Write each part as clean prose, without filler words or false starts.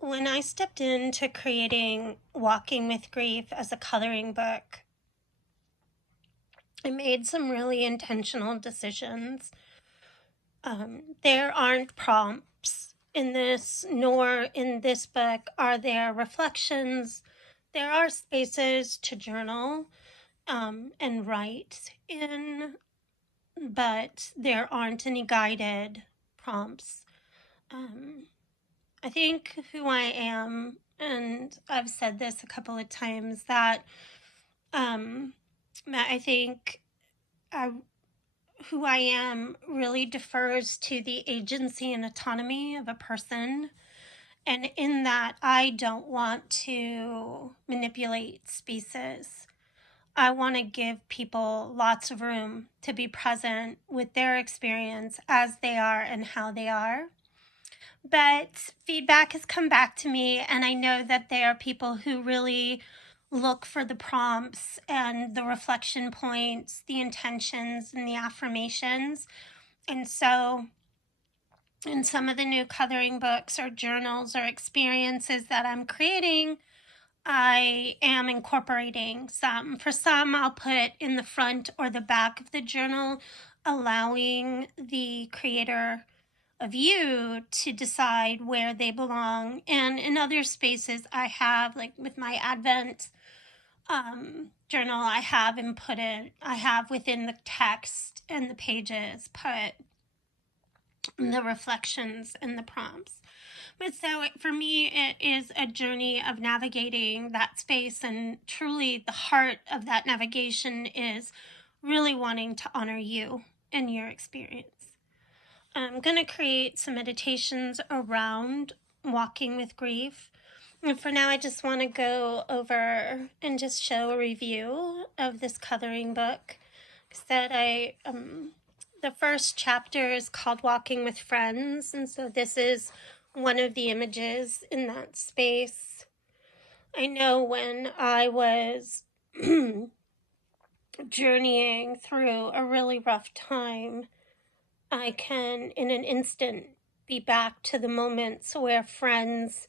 When I stepped into creating Walking with Grief as a coloring book, I made some really intentional decisions. There aren't prompts in this, nor in this book are there reflections. There are spaces to journal and write in, but there aren't any guided prompts. Um, I think who I am, and I've said this a couple of times, that I think I, who I am really defers to the agency and autonomy of a person. And in that, I don't want to manipulate spaces. I want to give people lots of room to be present with their experience as they are and how they are. But feedback has come back to me, and I know that there are people who really look for the prompts and the reflection points, the intentions, and the affirmations. And so, in some of the new coloring books or journals or experiences that I'm creating, I am incorporating some. For some, I'll put in the front or the back of the journal, allowing the creator of you to decide where they belong. And in other spaces, I have, like with my Advent journal, I have within the text and the pages put the reflections and the prompts. But so for me, it is a journey of navigating that space, and truly the heart of that navigation is really wanting to honor you and your experience. I'm going to create some meditations around walking with grief. And for now, I just want to go over and just show a review of this coloring book. The first chapter is called Walking with Friends, and so this is one of the images in that space. I know when I was journeying through a really rough time, I can, in an instant, be back to the moments where friends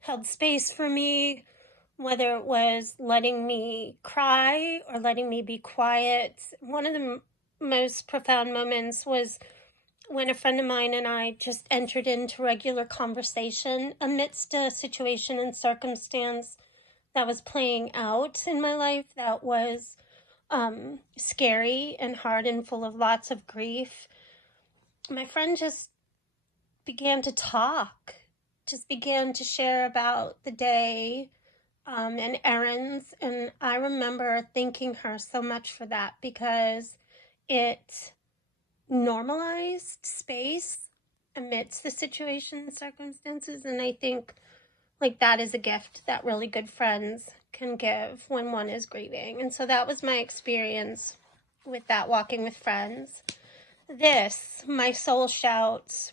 held space for me, whether it was letting me cry or letting me be quiet. One of the most profound moments was when a friend of mine and I just entered into regular conversation amidst a situation and circumstance that was playing out in my life that was scary and hard and full of lots of grief. My friend just began to talk, just began to share about the day and errands. And I remember thanking her so much for that, because it normalized space amidst the situation and circumstances. And I think like that is a gift that really good friends can give when one is grieving. And so that was my experience with that walking with friends. This, my soul shouts,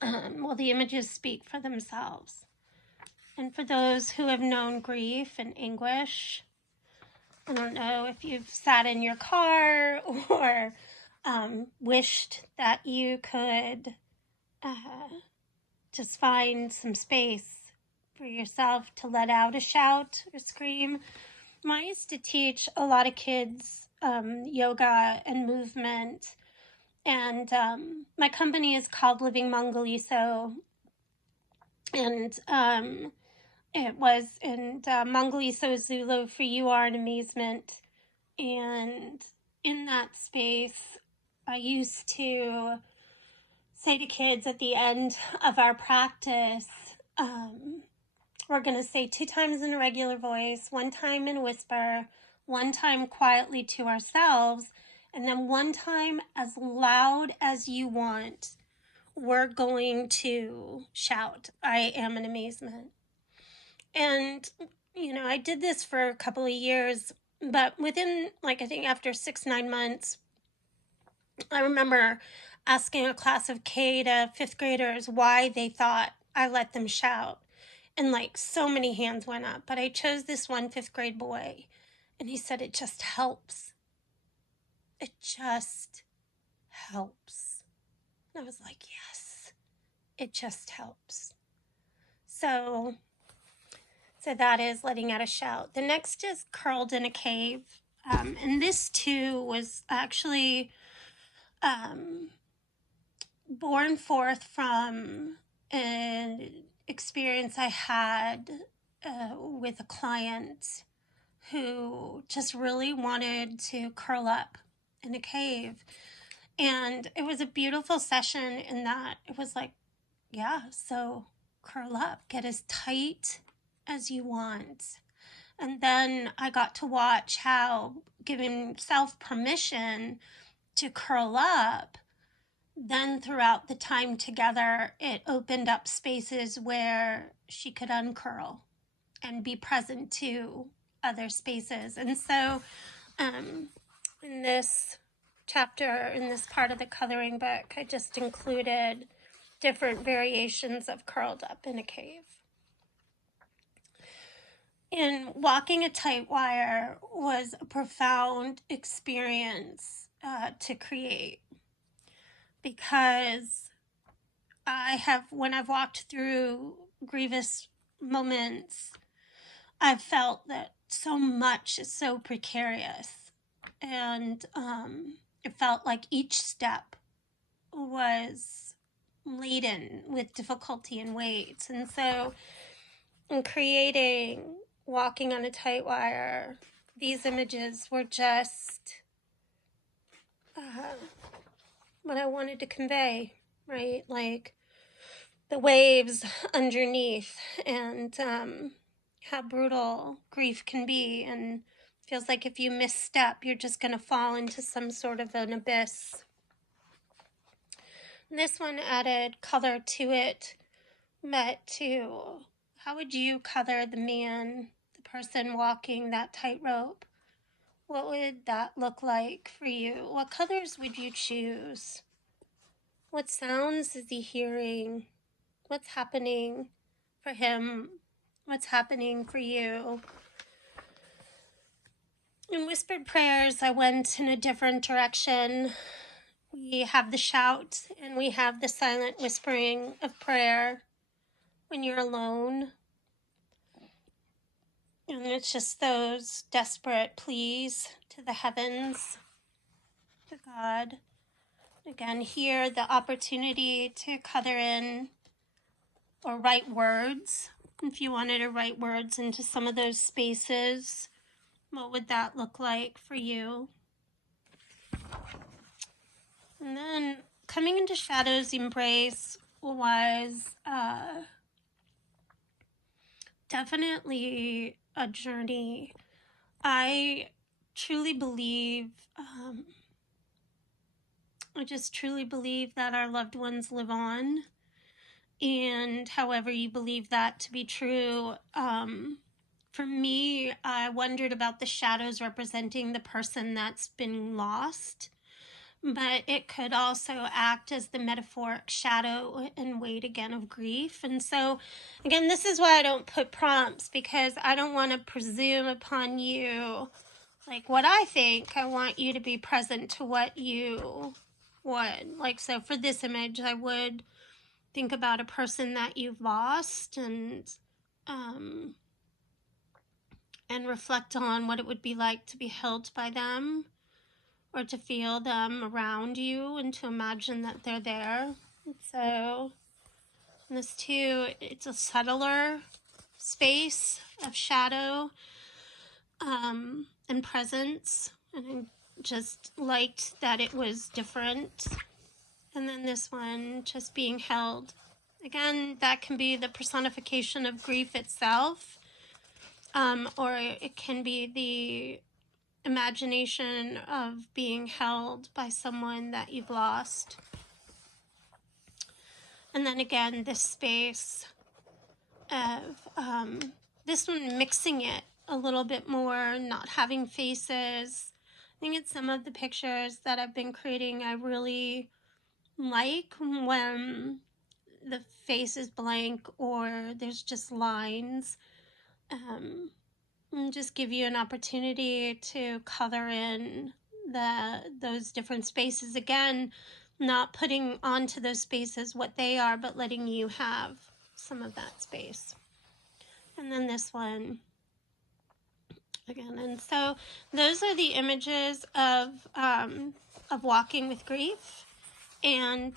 well, the images speak for themselves. And for those who have known grief and anguish, I don't know if you've sat in your car or wished that you could just find some space for yourself to let out a shout or scream. I used to teach a lot of kids yoga and movement, and my company is called Living Mongoliso, and Mongoliso is Zulu for you are an amazement. And in that space, I used to say to kids at the end of our practice, we're going to say 2 times in a regular voice, 1 time in whisper, 1 time quietly to ourselves, and then 1 time as loud as you want. We're going to shout, I am an amazement. And, I did this for a couple of years, but within, I think after 6-9 months, I remember asking a class of K to 5th graders why they thought I let them shout. And so many hands went up, but I chose this one 5th grade boy, and he said, it just helps. It just helps. And I was like, yes, it just helps. So that is letting out a shout. The next is curled in a cave. And this too was actually born forth from an experience I had with a client who just really wanted to curl up in a cave. And it was a beautiful session in that it was like, yeah, so curl up, get as tight as you want. And then I got to watch how giving himself permission to curl up, then throughout the time together, it opened up spaces where she could uncurl and be present to other spaces. And so in this chapter, in this part of the coloring book, I just included different variations of curled up in a cave. And walking a tight wire was a profound experience to create, because when I've walked through grievous moments, I've felt that so much is so precarious, and it felt like each step was laden with difficulty and weight. And so in creating walking on a tight wire, these images were just what I wanted to convey, right? Like the waves underneath, and how brutal grief can be, and feels like if you misstep, you're just going to fall into some sort of an abyss. And this one added color to it, but to how would you color the man, the person walking that tightrope? What would that look like for you? What colors would you choose? What sounds is he hearing? What's happening for him? What's happening for you? In whispered prayers, I went in a different direction. We have the shout and we have the silent whispering of prayer when you're alone. And it's just those desperate pleas to the heavens, to God. Again, here the opportunity to color in or write words. If you wanted to write words into some of those spaces, what would that look like for you? And then coming into Shadow's embrace was definitely a journey. I truly believe, I just truly believe that our loved ones live on. And however you believe that to be true, for me, I wondered about the shadows representing the person that's been lost, but it could also act as the metaphoric shadow and weight again of grief. And so, again, this is why I don't put prompts, because I don't want to presume upon you like what I think. I want you to be present to what you would. Like, so for this image, I would think about a person that you've lost and reflect on what it would be like to be held by them, or to feel them around you and to imagine that they're there. And so this too, it's a subtler space of shadow and presence, and I just liked that it was different. And then this one, just being held. Again, that can be the personification of grief itself, or it can be the imagination of being held by someone that you've lost. And then again, this space of this one, mixing it a little bit more, not having faces. I think it's some of the pictures that I've been creating I really like when the face is blank or there's just lines. And just give you an opportunity to color in those different spaces. Again, not putting onto those spaces what they are, but letting you have some of that space. And then this one again. And so those are the images of walking with grief, and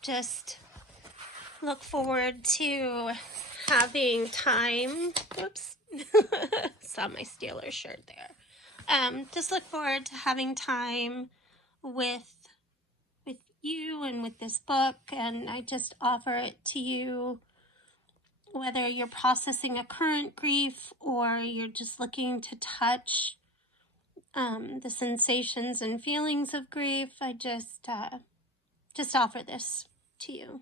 just look forward to having time. Oops, saw my Steelers shirt there. Just look forward to having time with you and with this book, and I just offer it to you, whether you're processing a current grief or you're just looking to touch the sensations and feelings of grief. I just offer this to you.